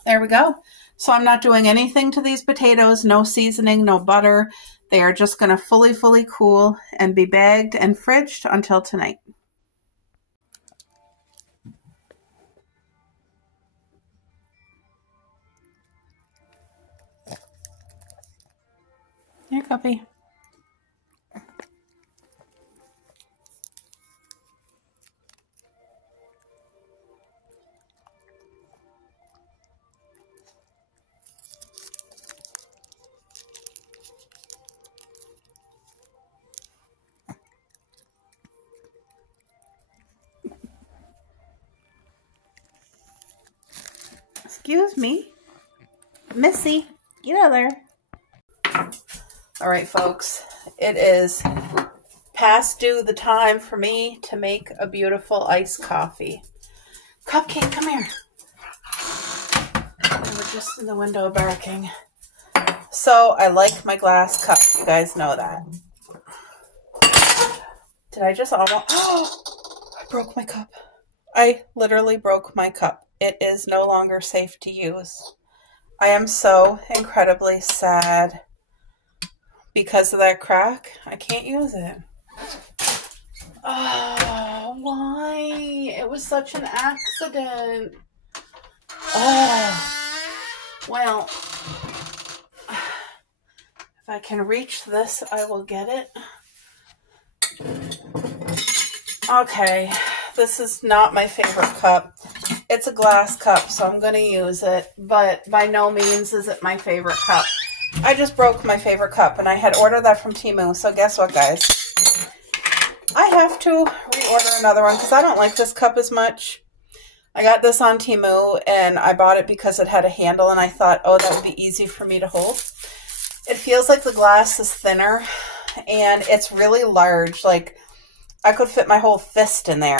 There we go. So I'm not doing anything to these potatoes, no seasoning, no butter. They are just going to fully cool and be bagged and fridged until tonight. Here, puppy. Excuse me. Missy, get out of there. All right, folks. It is past due the time for me to make a beautiful iced coffee. Cupcake, come here. They were just in the window barking. So I like my glass cup. You guys know that. Did I just almost... Oh, I broke my cup. I literally broke my cup. It is no longer safe to use. I am so incredibly sad because of that crack. I can't use it. Oh, why? It was such an accident. Oh, well, if I can reach this, I will get it. Okay, this is not my favorite cup. It's a glass cup, so I'm going to use it, but by no means is it my favorite cup. I just broke my favorite cup, and I had ordered that from Temu, so guess what, guys? I have to reorder another one because I don't like this cup as much. I got this on Temu, and I bought it because it had a handle, and I thought, oh, that would be easy for me to hold. It feels like the glass is thinner, and it's really large. Like, I could fit my whole fist in there.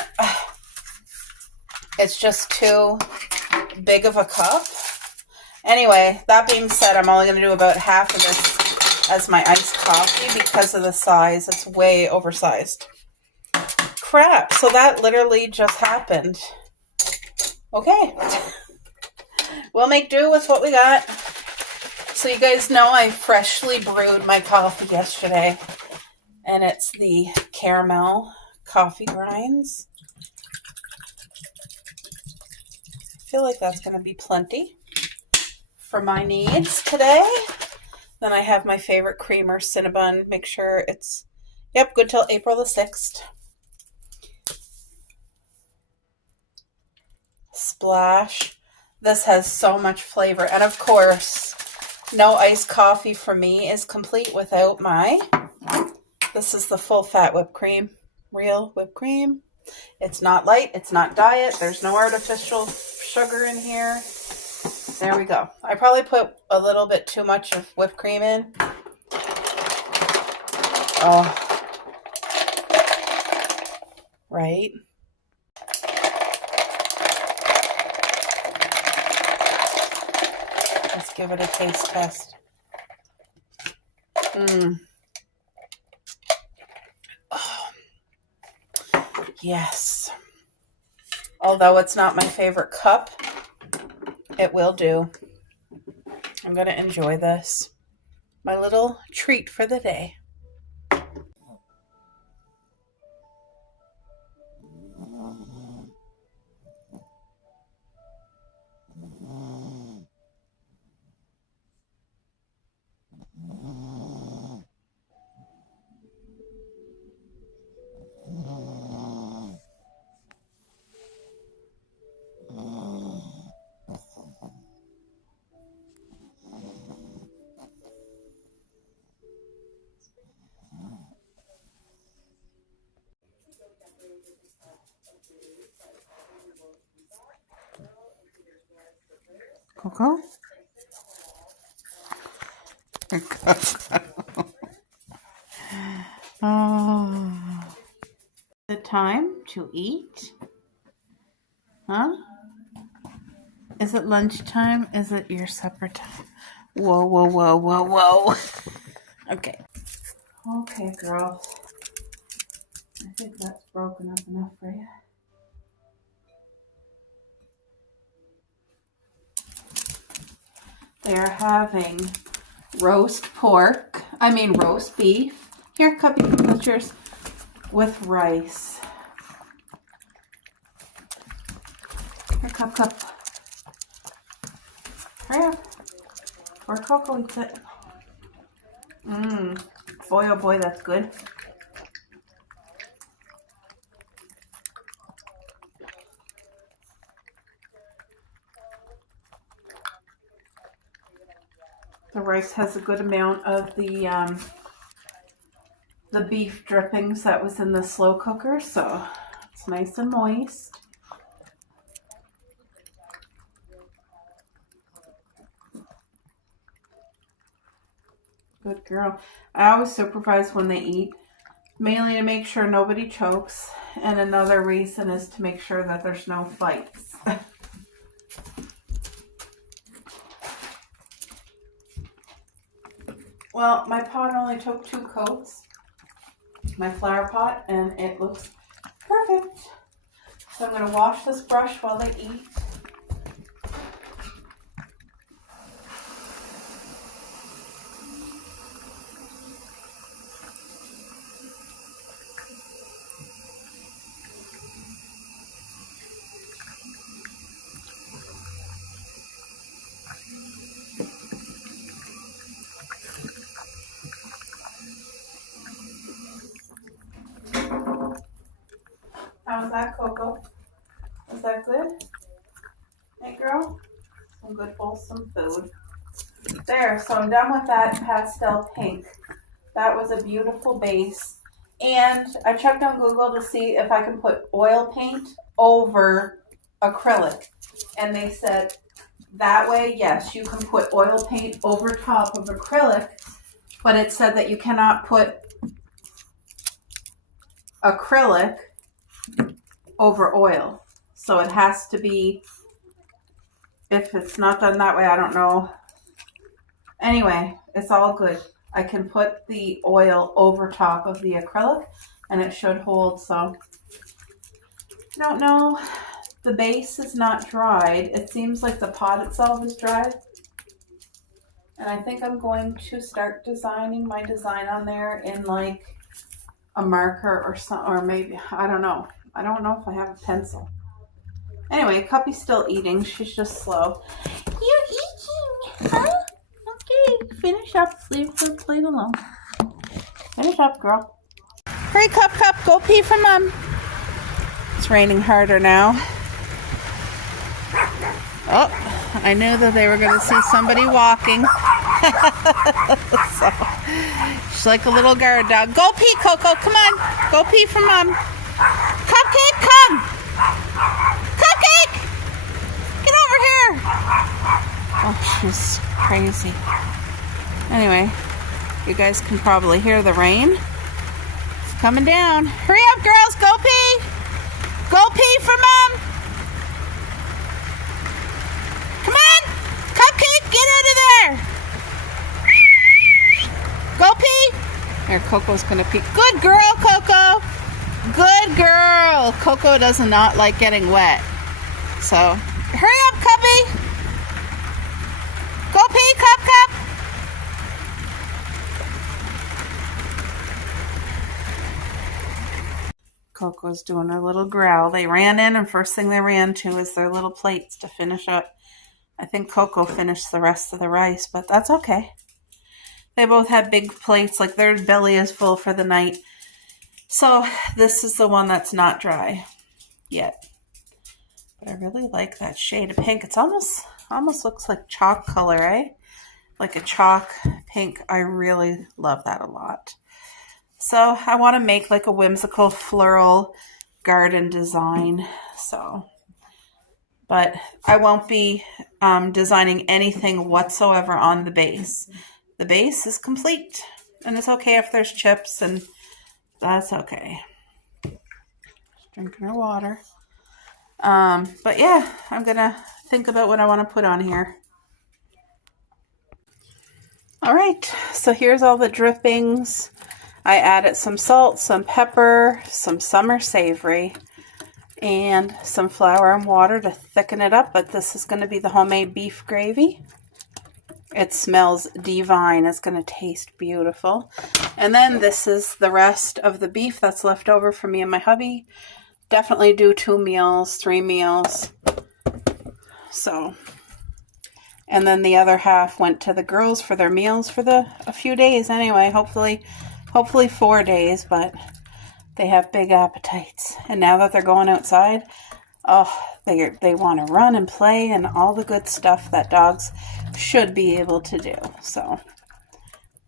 It's just too big of a cup. Anyway, that being said, I'm only going to do about half of this as my iced coffee because of the size. It's way oversized. Crap. So that literally just happened. Okay. We'll make do with what we got. So you guys know I freshly brewed my coffee yesterday. And it's the caramel coffee grinds. I feel like that's going to be plenty for my needs today. Then I have my favorite creamer, Cinnabon. Make sure it's, yep, good till April the 6th. Splash. This has so much flavor. And of course, No iced coffee for me is complete without this is the full fat whipped cream, real whipped cream. It's not light, it's not diet, there's no artificial sugar in here. There we go. I probably put a little bit too much of whipped cream in. Oh, right. Let's give it a taste test. Oh, yes. Although it's not my favorite cup, it will do. I'm going to enjoy this. My little treat for the day. Coco? Oh. The time to eat? Huh? Is it lunchtime? Is it your supper time? Whoa, whoa, whoa, whoa, whoa. Okay. Okay, girls. I think that's broken up enough for you. They're having roast beef. Here, Cuppy, that's yours. With rice. Here, Cup. Hurry up. Or Coco eats it. Boy, oh boy, that's good. The rice has a good amount of the beef drippings that was in the slow cooker, so it's nice and moist. Good girl. I always supervise when they eat, mainly to make sure nobody chokes, and another reason is to make sure that there's no fights. Well, my pot only took 2 coats, my flower pot, and it looks perfect. So I'm going to wash this brush while they eat. How's that, Coco? Is that good? Hey, girl? Some good wholesome food. There, so I'm done with that pastel pink. That was a beautiful base. And I checked on Google to see if I can put oil paint over acrylic. And they said that way, yes, you can put oil paint over top of acrylic, but it said that you cannot put acrylic over oil. So it has to be, if it's not done that way, I don't know. Anyway, it's all good. I can put the oil over top of the acrylic and it should hold. So I don't know. The base is not dried. It seems like the pot itself is dried. And I think I'm going to start designing my design on there in like a marker or some, or maybe, I don't know. I don't know if I have a pencil. Anyway, Cuppy's still eating. She's just slow. You're eating, huh? Okay, finish up. Leave the plate alone. Finish up, girl. Hurry, Cup, go pee for Mom. It's raining harder now. Oh, I knew that they were going to see somebody walking. So, she's like a little guard dog. Go pee, Coco. Come on. Go pee for Mom. Cupcake, come. Cupcake! Get over here. Oh, she's crazy. Anyway, you guys can probably hear the rain. It's coming down. Hurry up, girls. Go pee. Go pee for Mom. Come on. Cupcake, get out of there. Go pee. Here, Coco's gonna pee. Good girl, Coco. Good girl. Coco does not like getting wet. So, hurry up, Cuppy. Go pee, Cup. Coco's doing her little growl. They ran in, and first thing they ran to is their little plates to finish up. I think Coco finished the rest of the rice, but that's okay. They both have big plates, like their belly is full for the night. So this is the one that's not dry yet. But I really like that shade of pink. It's almost looks like chalk color, eh? Like a chalk pink. I really love that a lot. So I want to make like a whimsical floral garden design. So, but I won't be designing anything whatsoever on the base. The base is complete, and it's okay if there's chips, and that's okay. Just drinking her water. But yeah, I'm gonna think about what I want to put on here. All right, so here's all the drippings. I added some salt, some pepper, some summer savory, and some flour and water to thicken it up. But this is going to be the homemade beef gravy. It smells divine. It's going to taste beautiful. And then this is the rest of the beef that's left over for me and my hubby. Definitely do 2 meals, 3 meals. So, and then the other half went to the girls for their meals for a few days anyway. Hopefully 4 days, but they have big appetites. And now that they're going outside, oh, they want to run and play and all the good stuff that dogs should be able to do. So,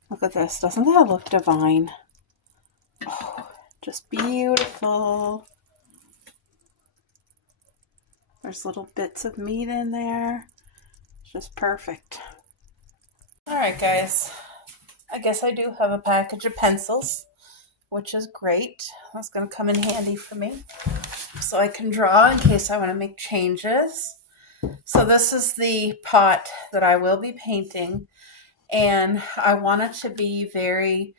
look at this. Doesn't that look divine? Oh, just beautiful. There's little bits of meat in there. It's just perfect. All right, guys. I guess I do have a package of pencils, which is great. That's going to come in handy for me, so I can draw in case I want to make changes. So this is the pot that I will be painting, and I want it to be very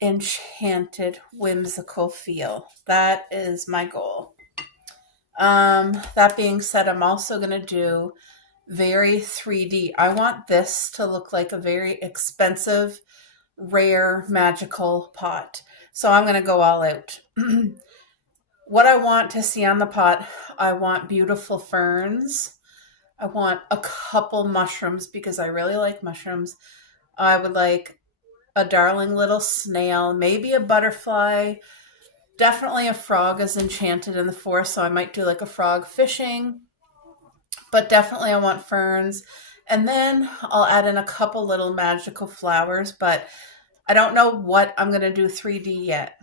enchanted, whimsical feel. That is my goal. That being said, I'm also going to do very 3D. I want this to look like a very expensive, rare, magical pot. So I'm going to go all out. What I want to see on the pot, I want beautiful ferns. I want a couple mushrooms because I really like mushrooms. I would like a darling little snail, maybe a butterfly. Definitely a frog is enchanted in the forest, so I might do like a frog fishing. But definitely I want ferns. And then I'll add in a couple little magical flowers, but I don't know what I'm going to do 3D yet.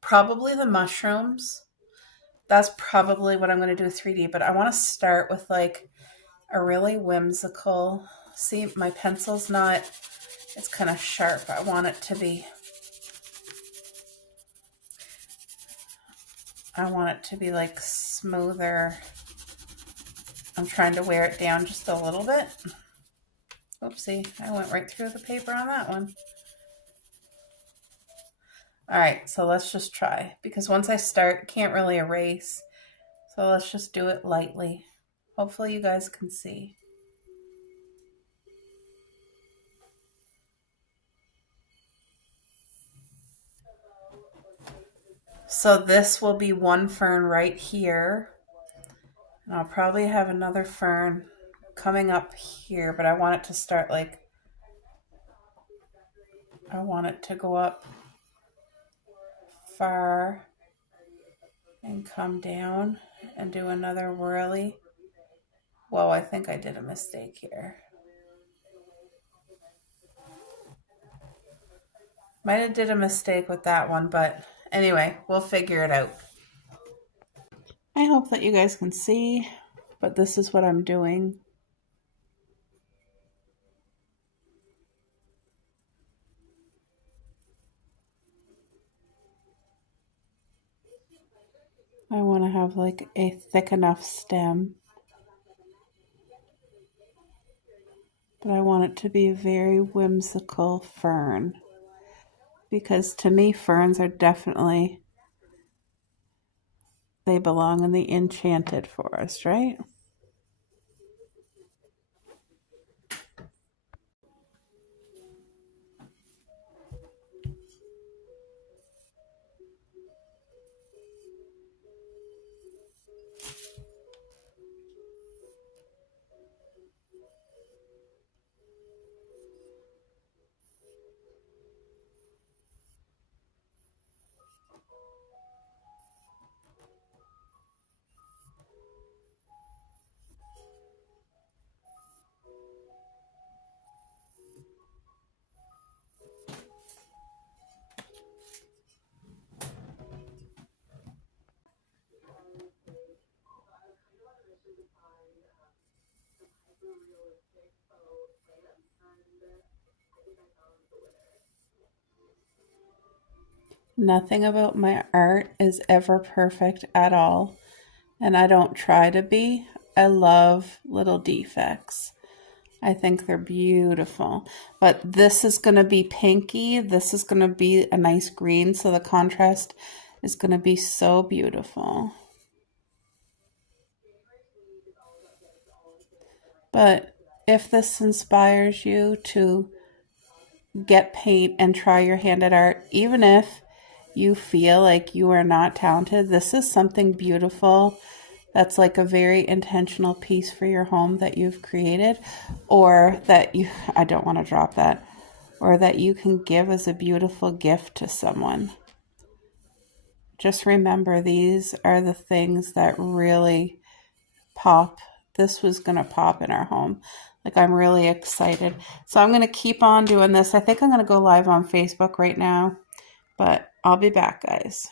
Probably the mushrooms. That's probably what I'm going to do 3D, but I want to start with like a really whimsical, see, my pencil's not, it's kind of sharp. I want it to be, like smoother. I'm trying to wear it down just a little bit. Oopsie, I went right through the paper on that one. All right, so let's just try, because once I start, can't really erase. So let's just do it lightly. Hopefully you guys can see. So this will be one fern right here. And I'll probably have another fern coming up here, but I want it to start like, I want it to go up far and come down and do another whirly. Whoa, I think I did a mistake here. Might have did a mistake with that one, but anyway, we'll figure it out. I hope that you guys can see, but this is what I'm doing. I want to have like a thick enough stem, but I want it to be a very whimsical fern, because to me ferns are definitely, they belong in the enchanted forest, right? Nothing about my art is ever perfect at all, and I don't try to be. I love little defects. I think they're beautiful. But this is going to be pinky. This is going to be a nice green, so the contrast is going to be so beautiful. But if this inspires you to get paint and try your hand at art, even if you feel like you are not talented, this is something beautiful that's like a very intentional piece for your home that you've created, or that you, I don't want to drop that, or that you can give as a beautiful gift to someone. Just remember, these are the things that really pop. This was going to pop in our home. Like, I'm really excited. So I'm going to keep on doing this. I think I'm going to go live on Facebook right now, but I'll be back, guys.